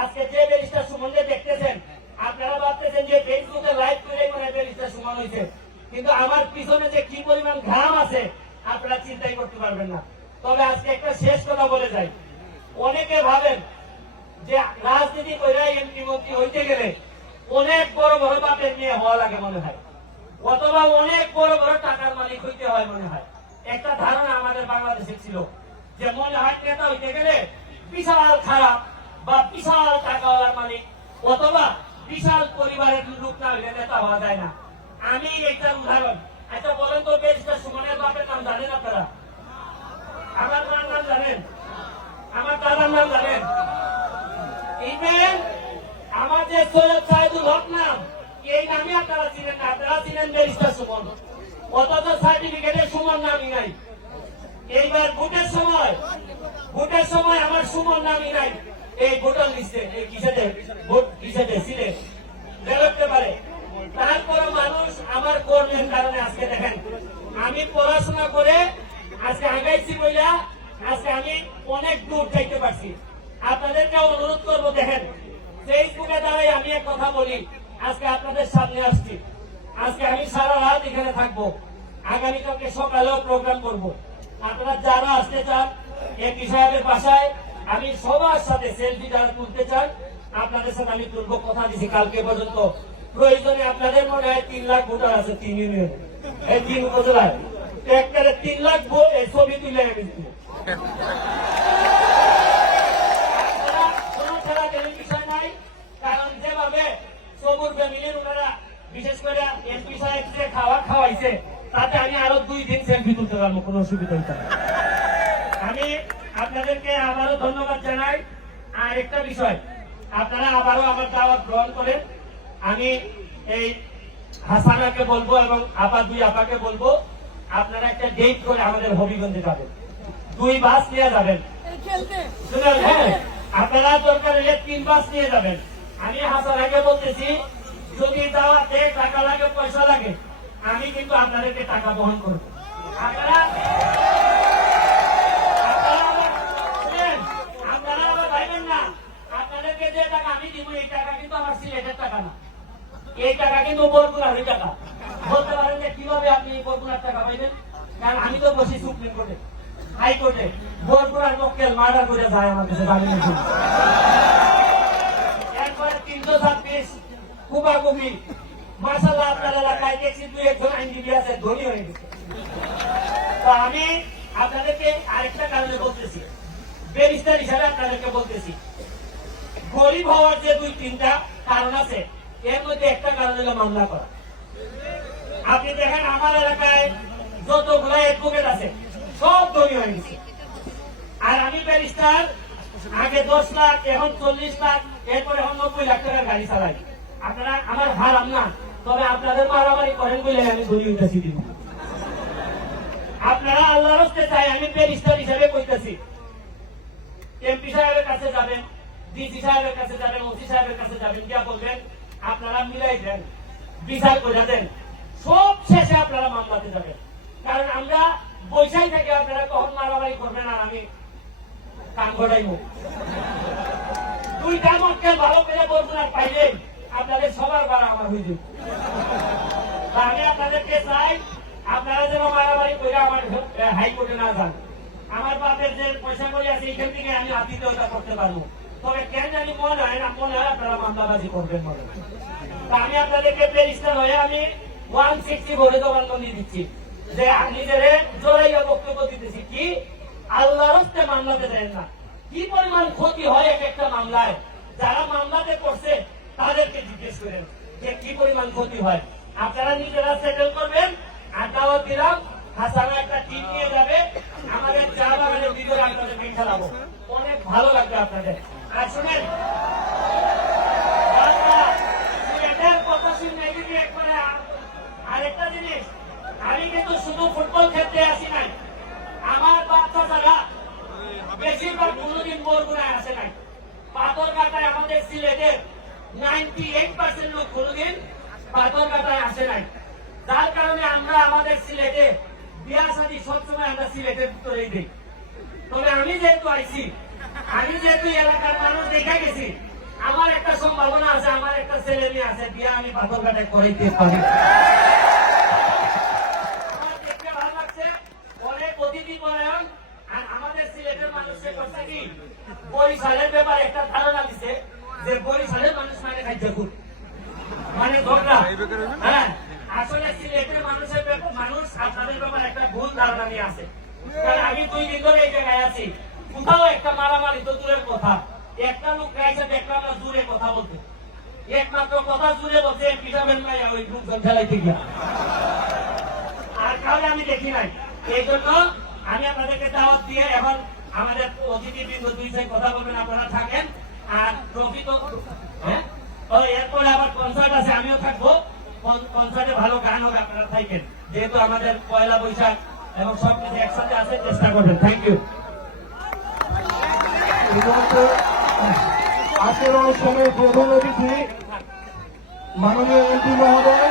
আজকে যে ব্যারিস্টার সুমনকে দেখতেছেন, আপনারা ভাবতেছেন যে ফেসবুকে লাইভ করে মনে ব্যারিস্টার সুমন হয়েছে কিন্তু আমার পিছনে যে কি পরিমাণ ঘাম আছে, আপনারা চিন্তাই করতে পারবেন না। তবে আজকে একটা শেষ কথা বলে যাই। অনেকে ভাবেন যে রাজনীতি করে এমপি মন্ত্রী হইতে গেলে অনেক বড় বড় বাপের নিয়ে হওয়া লাগে মনে হয়। অথবা অনেক বড় বড় টাকার মালিক হইতে হয় মনে হয়। একটা ধারণা আমাদের বাংলাদেশে ছিল যে মনে হয় নেতা হইতে গেলে বিশাল খারাপ বা বিশাল টাকাওয়ালার মালিক, অথবা বিশাল পরিবারের লোক না হইলে নেতা হওয়া যায় না। আমি একটা উদাহরণ। আচ্ছা বলেন তো বেশটা সুমনের বাপের নাম জানেন আপনারা? আমার মার নাম জানেন? আমার দাদার নাম জানেন? ইভেন আমার যে সৈয়দ সাইদুল হক নাম, এই নামে আপনারা চিনেন না। আপনারা চিনেন ব্যারিস্টার সুমন। অথচ সার্টিফিকেটে সুমন নামই নাই। এইবার ভোটের সময় ভোটের সময় আমার সুমন নামই নাই। এই ভোটার লিস্টে, এই কিসেতে? ভোট কিসেতে? সিলে বেরোতে পারে। তারপরে মানুষ আমার কর্মের কারণে আজকে দেখেন, আমি পড়াশোনা করে আজকে আগাইছি বইলা, আজকে আমি অনেক দূর যাইতে পারছি। আপনাদেরকে অনুরোধ করব, দেখেন, ফেসবুকে দ্বারাই আমি এক কথা বলি, আজকে আপনাদের সামনে আসছি। আজকে আমি সারা রাত এখানে থাকব। আগামীকালকে সকালেও প্রোগ্রাম করব। আপনারা যারা আসতে চান এমপি সাহেবের বাসায় আমি সবার সাথে সেলফি যারা তুলতে চান আপনাদের সাথে আমি তুলবো কথা দিছি কালকে পর্যন্ত। প্রয়োজনে আপনাদের মনে হয় তিন লাখ ভোটার আছে তিন ইউনিয়ন। এই তিন উপজেলায়। একবারে তিন লাখ ছবি তুলে আমি আমি আরও দুই দিন সেলফি তুলতে পারব, কোনো অসুবিধা হইতে আমি আপনাদেরকে আবারও ধন্যবাদ জানাই। আর একটা বিষয় আপনারা আবারও আমার দাওয়াত গ্রহণ করেন। আমি এই হাসানাকে বলব এবং আপা দুই আপাকে বলব আপনারা একটা ডেট করে আমাদের হবিগঞ্জে যাবেন। দুই বাস নিয়ে যাবেন। হ্যাঁ আপনারা দরকার হলে তিন বাস নিয়ে যাবেন। আমি হাসানাকে বলতেছি যদি দাওয়াতে টাকা লাগে পয়সা লাগে আমি কিন্তু আপনাদেরকে টাকা বহন করব। আপনারা আবার- শুনেন, আপনারা আবার ভাইবেন না আপনাদেরকে যে টাকা আমি দিব এই টাকা কিন্তু আমার সিলেটের টাকা না এই টাকা কিন্তু বরগুনার টাকা। বলতে পারেন যে কীভাবে আপনি বরগুনার টাকা পাইবেন? কারণ আমি তো বসি সুপ্রিম কোর্টে, হাইকোর্টে। বরগুনার মক্কেল মার্ডার করে যায় আমার কাছে জামিনের জন্য এরপরে তিনশো ছাব্বিশ কুবাকুবি মার্শাল্লাহ আপনার এলাকায় দেখছি দুই একজন আইনজীবী আছে, ধনী হয়ে গেছে। তো আমি আপনাদেরকে আরেকটা কারণে বলতেছি। ব্যারিস্টার হিসাবে আপনাদেরকে বলতেছি। গরিব হওয়ার যে দুই তিনটা কারণ আছে এর মধ্যে একটা কারণ হলো মামলা করা। আপনি দেখেন আমার এলাকায় যতগুলো অ্যাডভোকেট আছে, সব ধনী হয়ে গেছে। আর আমি ব্যারিস্টার আগে দশ লাখ, এখন চল্লিশ লাখ, এরপরে এখন নব্বই লাখ টাকার গাড়ি চালাই। আপনারা, আমার হারাম না তবে আপনাদের মারামারি করেন বলে আমি ধনী উঠেছি দিব আপনারা আল্লাহ রস্তে চাই, আমি ব্যারিস্টার হিসাবে কইতেছি। এমপি সাহেবের কাছে যাবেন ডিসি সাহেবের কাছে যাবেন ওসি সাহেবের কাছে যাবেন যা বলবেন আপনারা মিলাই দেন, বিচার করে দেন। সব শেষে আপনারা মামলাতে যাবেন। কারণ আমরা বৈশাই থেকে আপনারা কখন মারামারি করবেন আর আমি কাম ঘটাইব দুইটা মক্কেল ভালো করে বলবেন আর পাইলে আপনাদের সবার বাড়া আমার হয়ে যাবে। আমি আপনাদেরকে চাই, আপনারা যেন মারামারি করে আমার হাইকোর্টে না যান। আমার বাপের যে পয়সা করে আছে, এখান থেকে আমি আতিথ্যতা করতে পারব। তবে কেন জানি মনে হয় না, মনে হয় আপনারা মামলাবাজি করবেন মনে আমি আপনাদেরকে ব্যারিস্টার হয়ে আমি ওয়ান সিক্সটি ভোটে জবানবন্দি দিচ্ছি। যে নিজের জোরাইয়া বক্তব্য দিতেছি, কি? আল্লাহ রস্তে মামলাতে দেন না। কি পরিমাণ ক্ষতি হয় এক একটা মামলায়? যারা মামলাতে করছে, তাদেরকে জিজ্ঞেস করেন যে কি পরিমাণ ক্ষতি হয়। আপনারা নিজেরা সেটেল করবেন দাওয়াত দিলাম, হাসানা একটা টিম নিয়ে যাবে। আমাদের চা বাগানের ভিতরে আপনাদের পিঠা খেলাবো অনেক ভালো লাগবে আপনাদের। আরেকটা জিনিস, আমি কিন্তু শুধু ফুটবল খেলতে আসি নাই। আমার বাচ্চা যারা বেশিরভাগ কোনোদিন বরগুনায় আসে নাই। পাথর কাটায় আমাদের সিলেটের নাইনটি এইট পার্সেন্ট লোক কোনোদিন পাথর আসে নাই। যার কারণে আমরা আমাদের সিলেটে বিয়া শাদী সবসময় আমরা সিলেটের ভিতরেই দিই। তবে আমি যেহেতু আইছি আমি যেহেতু এলাকার মানুষ দেখে গেছি, আমার একটা সম্ভাবনা আছে, আমার একটা ছেলে মেয়ে আছে, বিয়ে আমি পাথরঘাটে করাইতে পারি। আমাদের সিলেটের মানুষের করছে কি, বরিশালের ব্যাপারে একটা ধারণা দিছে যে বরিশালের মানুষ মানে খাদ্য মানে হ্যাঁ আসলে সিলেটের মানুষের মানুষ, আপনাদের ব্যাপারে একটা ভুল ধারণা নিয়ে আছে। আমি দুই দিন ধরে এই জায়গায় আছি। কোথাও একটা মারামারি তো দূরের কথা। একটা লোক গাইছে দেখলাম না দূরে কথা বলতে। একমাত্র কথা জুড়ে বলছে পিটাবেন নাই ওই লোকজন ফেলাইতে গিয়া। আর কাউকে আমি দেখি নাই। এই জন্য আমি আপনাদেরকে দাওয়াত দিয়ে এখন আমাদের অতিথিবৃন্দ দুই সাইড কথা বলবেন, আপনারা থাকেন। আর ট্রফি তো হ্যাঁ? এরপরে আবার কনসার্ট আছে, আমিও থাকব। কন- কনসার্টে ভালো গান হবে আপনারা থাকেন। যেহেতু আমাদের পয়লা বৈশাখ এবং সব কিছু একসাথে আছে, চেষ্টা করবেন। থ্যাংক ইউ আজকের অনুষ্ঠানের প্রধান অতিথি মাননীয় এমপি মহোদয়